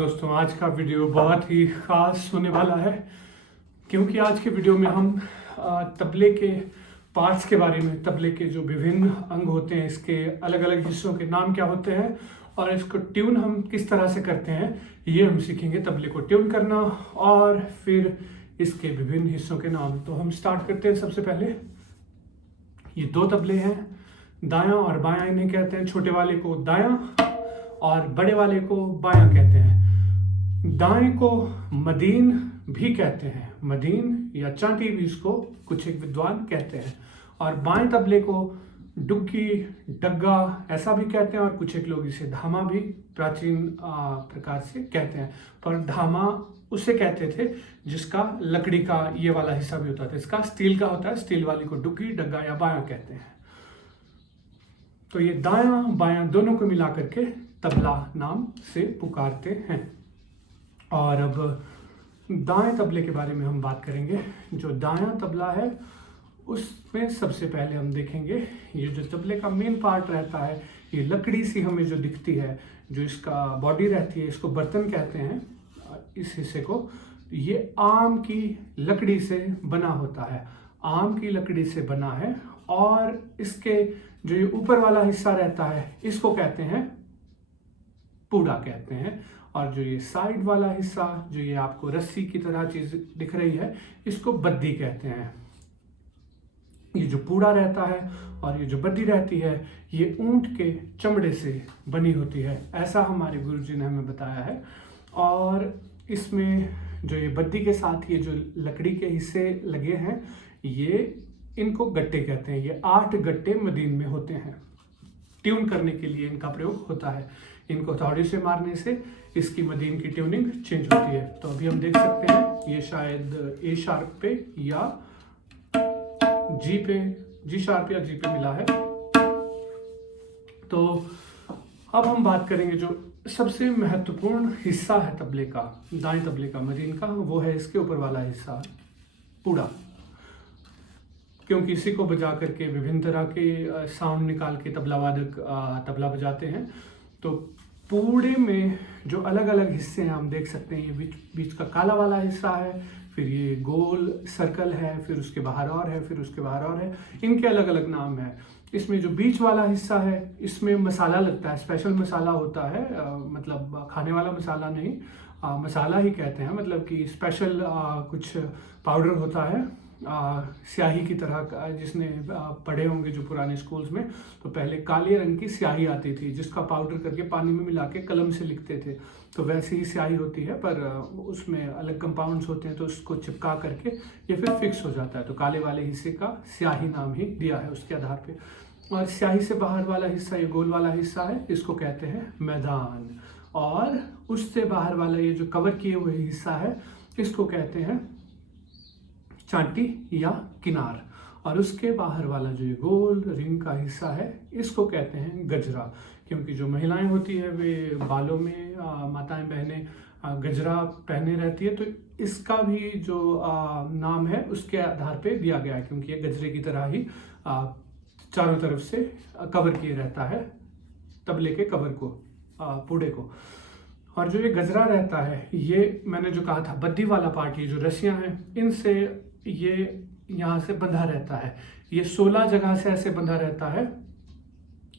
दोस्तों, आज का वीडियो बहुत ही ख़ास होने वाला है क्योंकि आज के वीडियो में हम तबले के पार्ट्स के बारे में, तबले के जो विभिन्न अंग होते हैं, इसके अलग अलग हिस्सों के नाम क्या होते हैं और इसको ट्यून हम किस तरह से करते हैं, ये हम सीखेंगे। तबले को ट्यून करना और फिर इसके विभिन्न हिस्सों के नाम। तो हम स्टार्ट करते हैं। सबसे पहले ये दो तबले हैं, दायां और बायां इन्हें कहते हैं। छोटे वाले को दायां और बड़े वाले को बायां कहते हैं। दाएं को मदीन भी कहते हैं, मदीन या चांटी भी इसको कुछ एक विद्वान कहते हैं। और बाएं तबले को डुग्गी, डग्गा ऐसा भी कहते हैं और कुछ एक लोग इसे धामा भी प्राचीन प्रकार से कहते हैं। पर धामा उसे कहते थे जिसका लकड़ी का ये वाला हिस्सा भी होता था, इसका स्टील का होता है। स्टील वाली को डुग्गी, डग्गा या बायां कहते हैं। तो ये दायां बायां दोनों को मिला करके तबला नाम से पुकारते हैं। और अब दाएं तबले के बारे में हम बात करेंगे। जो दायां तबला है उसमें सबसे पहले हम देखेंगे ये जो तबले का मेन पार्ट रहता है, ये लकड़ी सी हमें जो दिखती है, जो इसका बॉडी रहती है, इसको बर्तन कहते हैं। इस हिस्से को ये आम की लकड़ी से बना होता है, आम की लकड़ी से बना है। और इसके जो ये ऊपर वाला हिस्सा रहता है इसको कहते हैं पूड़ा कहते हैं। और जो ये साइड वाला हिस्सा, जो ये आपको रस्सी की तरह चीज दिख रही है, इसको बद्दी कहते हैं। ये जो पूड़ा रहता है और ये जो बद्दी रहती है, ये ऊंट के चमड़े से बनी होती है, ऐसा हमारे गुरुजी ने हमें बताया है। और इसमें जो ये बद्दी के साथ ये जो लकड़ी के हिस्से लगे हैं, ये इनको गट्टे कहते हैं। ये 8 गट्टे मदीन में होते हैं। ट्यून करने के लिए इनका प्रयोग होता है। इनको हथौड़ी से मारने से इसकी मदीन की ट्यूनिंग चेंज होती है। तो अभी हम देख सकते हैं ये शायद ए शार्प पे या जी शार्प या जी पे मिला है। तो अब हम बात करेंगे जो सबसे महत्वपूर्ण हिस्सा है तबले का, दाएं तबले का, मदीन का, वो है इसके ऊपर वाला हिस्सा, पूड़ा। क्योंकि इसी को बजा करके विभिन्न तरह के साउंड निकाल के तबला वादक तबला बजाते हैं। तो पूड़े में जो अलग अलग हिस्से हैं हम देख सकते हैं। ये बीच का काला वाला हिस्सा है, फिर ये गोल सर्कल है, फिर उसके बाहर और है, फिर उसके बाहर और है। इनके अलग अलग नाम है। इसमें जो बीच वाला हिस्सा है, इसमें मसाला लगता है, स्पेशल मसाला होता है। मतलब खाने वाला मसाला नहीं, मसाला ही कहते हैं। मतलब कि स्पेशल कुछ पाउडर होता है, स्याही की तरह का। जिसने पढ़े होंगे जो पुराने स्कूल्स में, तो पहले काले रंग की स्याही आती थी जिसका पाउडर करके पानी में मिला के कलम से लिखते थे। तो वैसे ही स्याही होती है, पर उसमें अलग कंपाउंड्स होते हैं, तो उसको चिपका करके ये फिर फिक्स हो जाता है। तो काले वाले हिस्से का स्याही नाम ही दिया है उसके आधार पे। और स्याही से बाहर वाला हिस्सा, ये गोल वाला हिस्सा है, इसको कहते हैं मैदान। और उससे बाहर वाला ये जो कवर किए हुए हिस्सा है, इसको कहते हैं चांटी या किनार। और उसके बाहर वाला जो ये गोल रिंग का हिस्सा है, इसको कहते हैं गजरा। क्योंकि जो महिलाएं होती है वे बालों में, माताएं बहनें गजरा पहने रहती है, तो इसका भी जो नाम है उसके आधार पे दिया गया है। क्योंकि ये गजरे की तरह ही चारों तरफ से कवर किए रहता है तबले के कवर को, पूड़े को। और जो ये गजरा रहता है, ये मैंने जो कहा था बद्दी वाला पार्ट, ये जो रस्सियां हैं, इनसे ये यहाँ से बंधा रहता है। ये 16 जगह से ऐसे बंधा रहता है,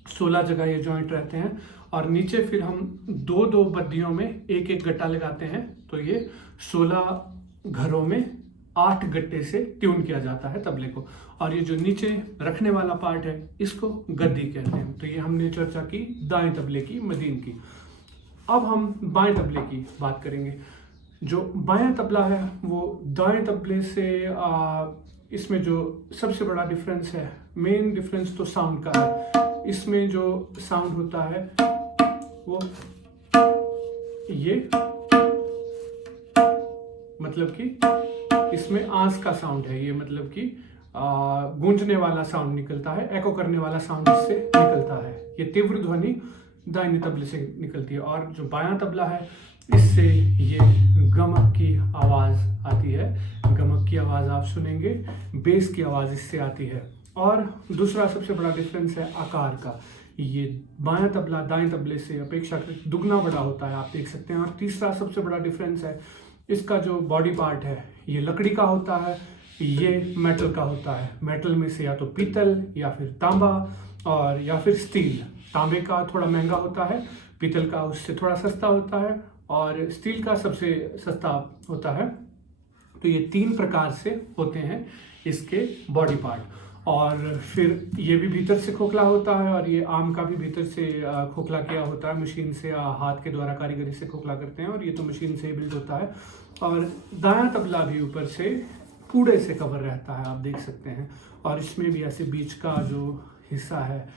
16 जगह ये जॉइंट रहते हैं। और नीचे फिर हम दो दो बद्दियों में एक एक गट्टा लगाते हैं। तो ये 16 घरों में 8 गट्टे से ट्यून किया जाता है तबले को। और ये जो नीचे रखने वाला पार्ट है, इसको गद्दी कहते हैं। तो ये हमने चर्चा की दाएं तबले की, मदीन की। अब हम बाएं तबले की बात करेंगे। जो बायां तबला है वो दाएं तबले से इसमें जो सबसे बड़ा डिफरेंस है, मेन डिफरेंस तो साउंड का है। इसमें जो साउंड होता है वो ये, मतलब कि इसमें आंस का साउंड है। ये मतलब कि गूंजने वाला साउंड निकलता है, एको करने वाला साउंड इससे निकलता है। ये तीव्र ध्वनि दाहिने तबले से निकलती है। और जो बायां तबला है, इससे ये गमक की आवाज आती है। गमक की आवाज आप सुनेंगे, बेस की आवाज इससे आती है। और दूसरा सबसे बड़ा डिफरेंस है आकार का। ये बायां तबला दाएं तबले से अपेक्षाकृत दुगना बड़ा होता है, आप देख सकते हैं। और तीसरा सबसे बड़ा डिफरेंस है, इसका जो बॉडी पार्ट है ये लकड़ी का होता है, ये मेटल का होता है। मेटल में से या तो पीतल या फिर तांबा और या फिर स्टील। तांबे का थोड़ा महंगा होता है, पीतल का उससे थोड़ा सस्ता होता है और स्टील का सबसे सस्ता होता है। तो ये 3 प्रकार से होते हैं इसके बॉडी पार्ट। और फिर ये भी भीतर से खोखला होता है और ये आम का भी भीतर से खोखला किया होता है, मशीन से या हाथ के द्वारा कारीगरी से खोखला करते हैं, और ये तो मशीन से ही बिल्ड होता है। और दायां तबला भी ऊपर से कूड़े से कवर रहता है, आप देख सकते हैं। और इसमें भी ऐसे बीच का जो हिस्सा है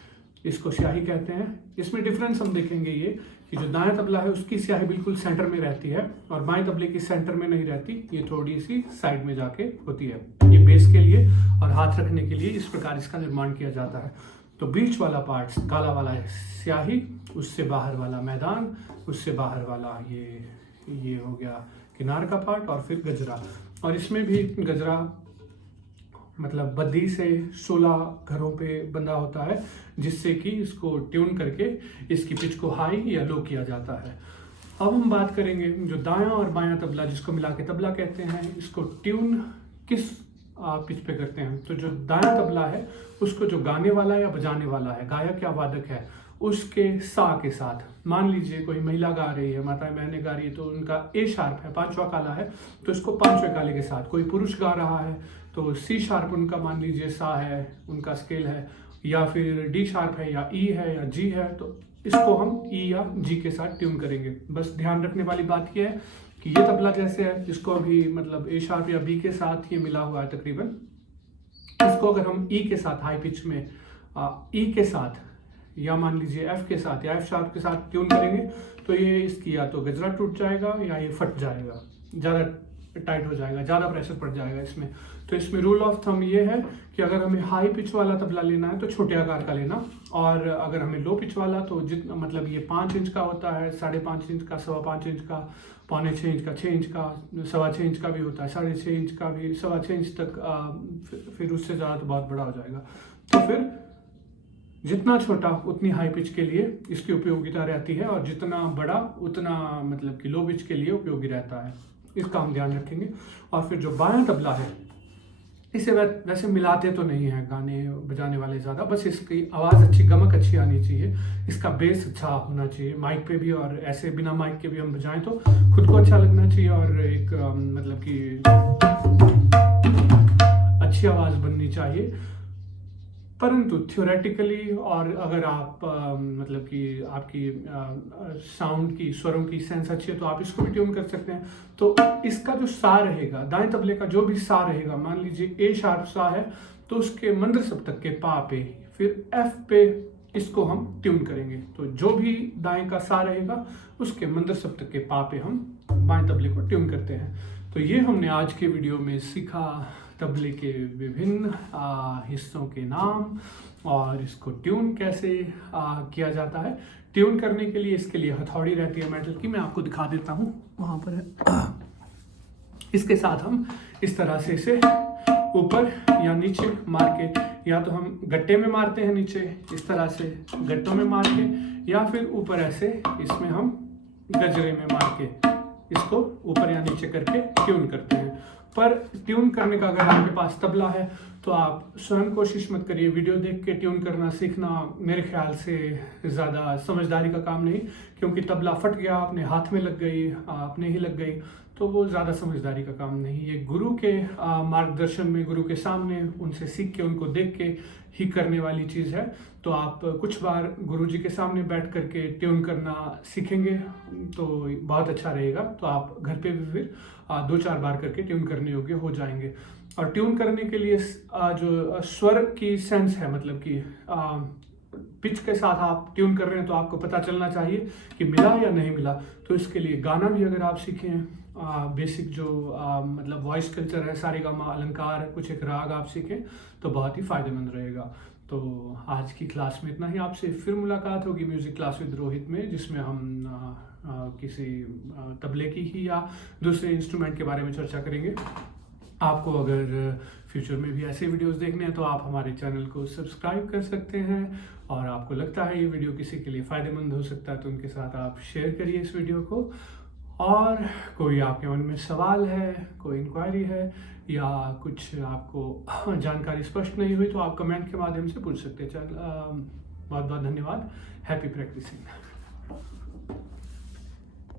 इसको स्याही कहते हैं। इसमें डिफरेंस हम देखेंगे ये कि जो दायां तबला है उसकी स्याही बिल्कुल सेंटर में रहती है और बाएं तबले की सेंटर में नहीं रहती, ये थोड़ी सी साइड में जाके होती है। ये बेस के लिए और हाथ रखने के लिए इस प्रकार इसका निर्माण किया जाता है। तो बीच वाला पार्ट काला वाला है स्याही, उससे बाहर वाला मैदान, उससे बाहर वाला ये हो गया किनार का पार्ट, और फिर गजरा। और इसमें भी गजरा मतलब बद्दी से 16 घरों पे बंधा होता है, जिससे कि इसको ट्यून करके इसकी पिच को हाई या लो किया जाता है। अब हम बात करेंगे जो दायां और बायां तबला, जिसको मिला के तबला कहते हैं, इसको ट्यून किस पिच पे करते हैं। तो जो दायां तबला है उसको जो गाने वाला या बजाने वाला है, गायक या वादक है, उसके सा के साथ, मान लीजिए कोई महिला गा रही है, माताएं बहनें गा रही है, तो उनका ए शार्प है, 5वां काला है, तो इसको 5वें काले के साथ। कोई पुरुष गा रहा है तो सी शार्प उनका मान लीजिए सा है, उनका स्केल है, या फिर डी शार्प है या ई है या जी है, तो इसको हम ई या जी के साथ ट्यून करेंगे। बस ध्यान रखने वाली बात यह है कि ये तबला जैसे है, इसको अभी मतलब ए शार्प या बी के साथ ये मिला हुआ है तकरीबन, इसको अगर हम ई के साथ हाई पिच में ई के साथ या मान लीजिए एफ के साथ या एफ शार्प के साथ ट्यून करेंगे तो ये इसकी या तो गजरा टूट जाएगा या ये फट जाएगा, ज़्यादा टाइट हो जाएगा, ज़्यादा प्रेशर पड़ जाएगा इसमें। तो इसमें रूल ऑफ थंब ये है कि अगर हमें हाई पिच वाला तबला लेना है तो छोटे आकार का लेना, और अगर हमें लो पिच वाला तो जितना मतलब ये 5 इंच का होता है, 5.5 इंच का, 5.25 इंच का, 5.25 इंच का, 6 इंच का, 6.25 इंच का भी होता है, 6.5 इंच का भी, 6.25 इंच तक, फिर उससे ज़्यादा तो बहुत बड़ा हो जाएगा। तो फिर जितना छोटा उतनी हाई पिच के लिए इसकी उपयोगिता रहती है, और जितना बड़ा उतना मतलब कि लो पिच के लिए उपयोगी रहता है। इसका हम ध्यान रखेंगे। और फिर जो बायां तबला है, इसे वैसे मिलाते तो नहीं है गाने बजाने वाले ज़्यादा, बस इसकी आवाज़ अच्छी, गमक अच्छी आनी चाहिए, इसका बेस अच्छा होना चाहिए माइक पे भी, और ऐसे बिना माइक के भी हम बजाएं तो खुद को अच्छा लगना चाहिए, और एक मतलब कि अच्छी आवाज़ बननी चाहिए। परंतु थ्योरेटिकली, और अगर आप मतलब कि आपकी साउंड की, स्वरों की सेंस अच्छी है तो आप इसको भी ट्यून कर सकते हैं। तो इसका जो सा रहेगा, दाएं तबले का जो भी सा रहेगा, मान लीजिए ए शार्प सा है तो उसके मंद्र सप्तक के पा पे, फिर एफ पे इसको हम ट्यून करेंगे। तो जो भी दाएं का सा रहेगा उसके मंद्र सप्तक के पा पे हम बाएं तबले को ट्यून करते हैं। तो ये हमने आज के वीडियो में सीखा तबले के विभिन्न हिस्सों के नाम और इसको ट्यून कैसे किया जाता है। ट्यून करने के लिए इसके लिए हथौड़ी रहती है मेटल की, मैं आपको दिखा देता हूँ, वहाँ पर है। इसके साथ हम इस तरह से इसे ऊपर या नीचे मार के, या तो हम गट्टे में मारते हैं नीचे इस तरह से गट्टों में मार के, या फिर ऊपर ऐसे इसमें हम गजरे में मार के इसको ऊपर या नीचे करके ट्यून करते हैं। पर ट्यून करने का अगर आपके पास तबला है तो आप स्वयं कोशिश मत करिए, वीडियो देख के ट्यून करना सीखना मेरे ख्याल से ज़्यादा समझदारी का काम नहीं, क्योंकि तबला फट गया, अपने हाथ में लग गई, अपने ही लग गई, तो वो ज़्यादा समझदारी का काम नहीं। ये गुरु के मार्गदर्शन में, गुरु के सामने उनसे सीख के, उनको देख के ही करने वाली चीज़ है। तो आप कुछ बार गुरु जी के सामने बैठ करके ट्यून करना सीखेंगे तो बहुत अच्छा रहेगा। तो आप घर पे भी फिर 2-4 बार करके ट्यून करने योग्य हो जाएंगे। और ट्यून करने के लिए जो स्वर की सेंस है, मतलब कि पिच के साथ आप ट्यून कर रहे हैं तो आपको पता चलना चाहिए कि मिला या नहीं मिला। तो इसके लिए गाना भी अगर आप सीखें, बेसिक जो मतलब वॉइस कल्चर है, सारेगामा, अलंकार, कुछ एक राग आप सीखें तो बहुत ही फायदेमंद रहेगा। तो आज की क्लास में इतना ही। आपसे फिर मुलाकात होगी म्यूजिक क्लास विद रोहित में, जिसमें हम किसी तबले की ही या दूसरे इंस्ट्रूमेंट के बारे में चर्चा करेंगे। आपको अगर फ्यूचर में भी ऐसे वीडियोस देखने हैं तो आप हमारे चैनल को सब्सक्राइब कर सकते हैं, और आपको लगता है ये वीडियो किसी के लिए फ़ायदेमंद हो सकता है तो उनके साथ आप शेयर करिए इस वीडियो को। और कोई आपके मन में सवाल है, कोई इंक्वायरी है, या कुछ आपको जानकारी स्पष्ट नहीं हुई तो आप कमेंट के माध्यम से पूछ सकते हैं। बहुत बहुत धन्यवाद। Happy practising.